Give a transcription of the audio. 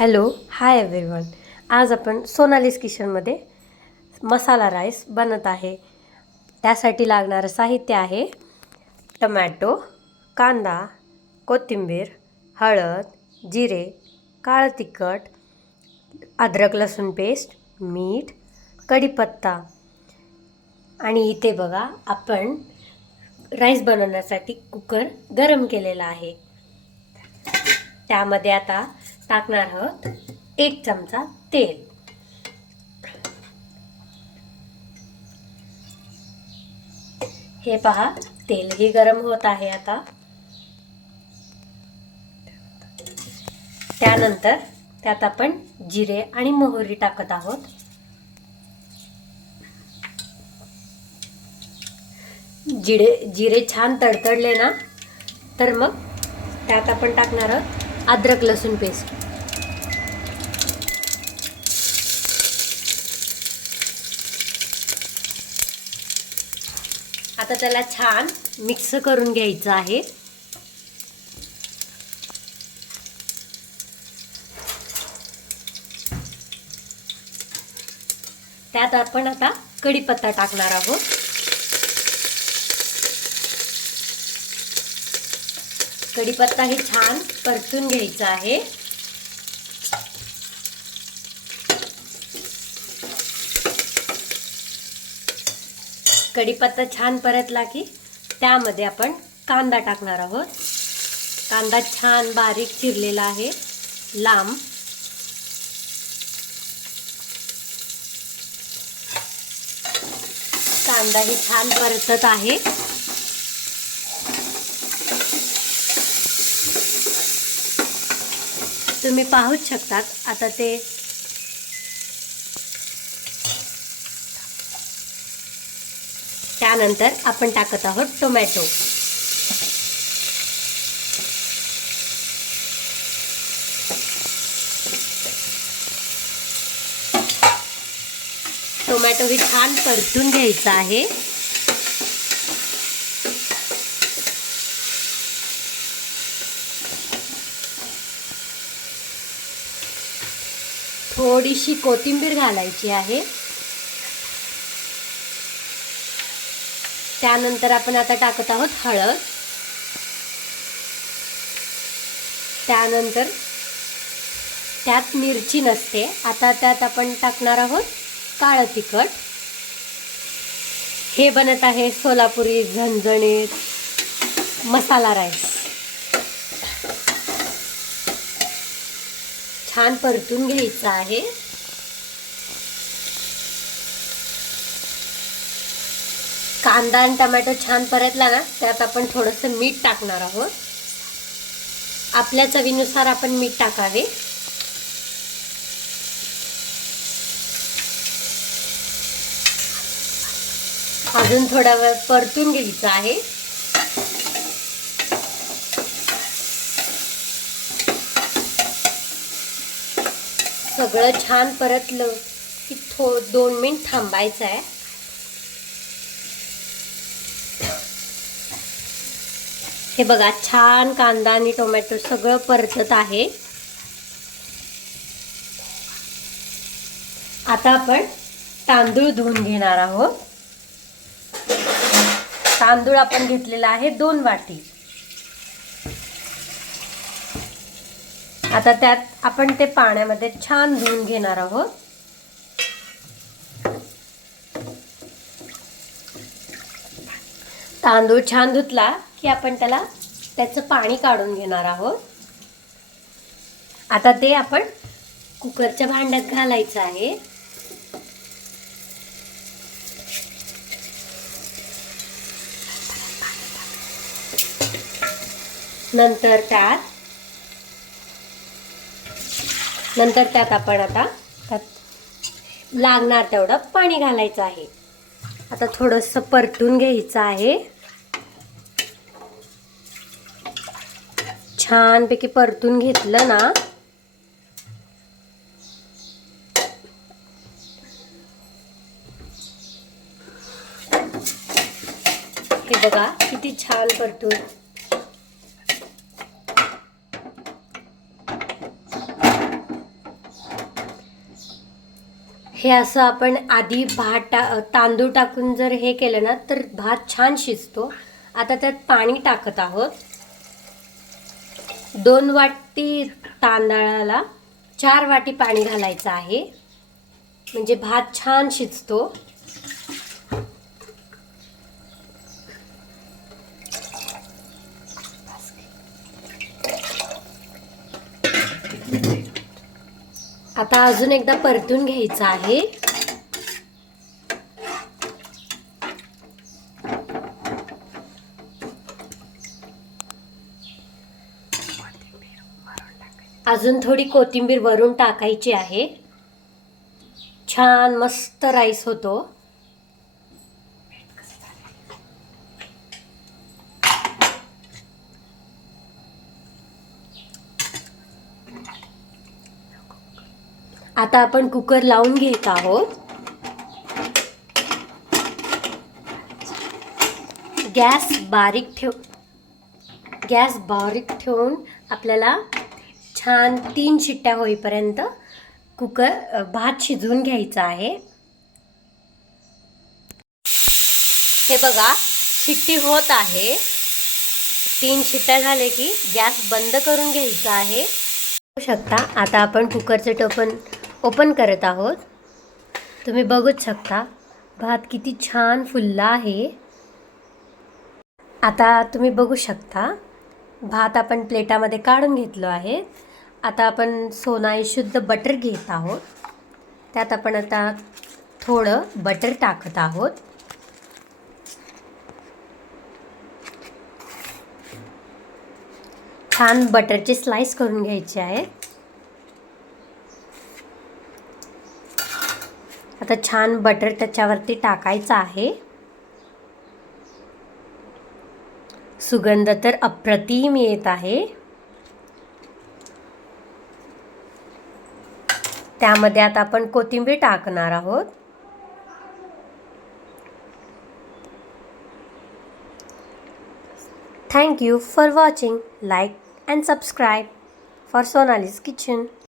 Hello hi everyone. आज आपण सोनालीस किचनमध्ये मसाला राईस बनत आहे. त्यासाठी लागणारं साहित्य आहे टमॅटो, कांदा, कोथिंबीर, हळद, जिरे, काळं तिखट, अद्रक लसूण पेस्ट, मीठ, कढीपत्ता. आणि इथे बघा आपण राईस बनवण्यासाठी कुकर गरम केलेला आहे. त्यामध्ये आता टाकणार आहोत 1 चमचा तेल. हे पहा तेलही गरम होत आहे. आता त्यानंतर त्यात आपण जिरे आणि मोहरी टाकत आहोत. जिरे छान तडतडले ना तर मग त्यात आपण टाकणार आहोत अद्रक लसूण पेस्ट. आता त्याला छान मिक्स करून घ्यायचं आहे. त्यात आपण आता कढीपत्ता टाकणार आहोत. कढीपत्ता हे छान परतून घ्यायचा आहे. कढीपत्ता छान परतला की त्यामध्ये आपण कांदा टाकणार आहोत. कांदा छान बारीक चिरलेला आहे, लांब. कांदा ही छान परतत आहे. तुम्ही पाहूच शकतात. आता ते त्यानंतर आपण टाकत आहोत टोमॅटो. टोमॅटो ही छान परतून घ्यायचा आहे. थोडीशी कोथिंबीर घालायची आहे. त्यानंतर आपण आता टाकत आहोत हळद. त्यानंतर त्यात मिरची नसते. आता त्यात आपण टाकणार आहोत काळं तिखट. हे बनत आहे सोलापुरी झणझणीत मसाला राईस. छान परतून घ्यायचा आहे. कांदा आणि टोमॅटो छान परतला ना त्यात आपण थोडंसं मीठ टाकणार आहोत. आपल्या चवीनुसार आपण मीठ टाकावे. अजून थोडा वेळ परतून घ्यायचं आहे. सगळं छान परतलं की 2 मिनिट थांबायचं आहे. हे बघा छान कांदा आणि टोमॅटो सगळं परतत आहे. आता आपण तांदूळ धुवून घेणार आहोत. तांदूळ आपण घेतलेला आहे 2 वाटी. आता त्यात आपण ते पाण्यामध्ये छान धुवून घेणार आहोत. तांदूळ छान धुतला की आपण त्याचं पाणी काढून घेणार आहोत. आता ते आपण कुकरच्या भांड्यात घालायचं आहे. नंतर त्यात आपण आता लागणार तेवढं पाणी घालायचं आहे. आता थोडंसं परतून घ्यायचं आहे. छानपैकी परतून घेतलं ना हे बघा किती छान परतून हे असं आपण आधी तांदूळ टाकून जर हे केलं ना तर भात छान शिजतो. आता त्यात पाणी टाकत आहोत. 2 वाटी तांदळाला 4 वाटी पाणी घालायचं आहे, म्हणजे भात छान शिजतो. आता अजून एकदा परतून घ्यायचं आहे. अजून थोडी कोथिंबीर वरून टाकायची आहे. छान मस्त राईस होतो. आता आपण कुकर लावून घेत आहोत. गॅस बारीक ठेवून आपल्याला छान 3 शिट्ट्या होईपर्यंत भात शिजवून घ्यायचा आहे. हे बघा, शिट्टी होत आहे. 3 शिट्ट्या झाले की गॅस बंद करून घ्यायचा आहे. बघू शकता, आता आपण कुकरचं टोपण ओपन करत आहोत. तुम्ही बघूच शकता भात किती छान फुलला आहे. आता तुम्ही बघू शकता भात आपण प्लेटामध्ये काढून घेतलो आहे. आता आपण सोनाई शुद्ध बटर घेत आहोत. त्यात आपण आता थोडं बटर टाकत आहोत. छान बटरचे स्लाइस करून घ्यायचे आहे. आता छान बटर त्याच्यावरती टाकायचं आहे. सुगंध तर अप्रतिम येत आहे. त्यामध्ये आता आपण कोथिंबीर टाकणार आहोत. Thank you for watching. Like and subscribe for Sonali's Kitchen.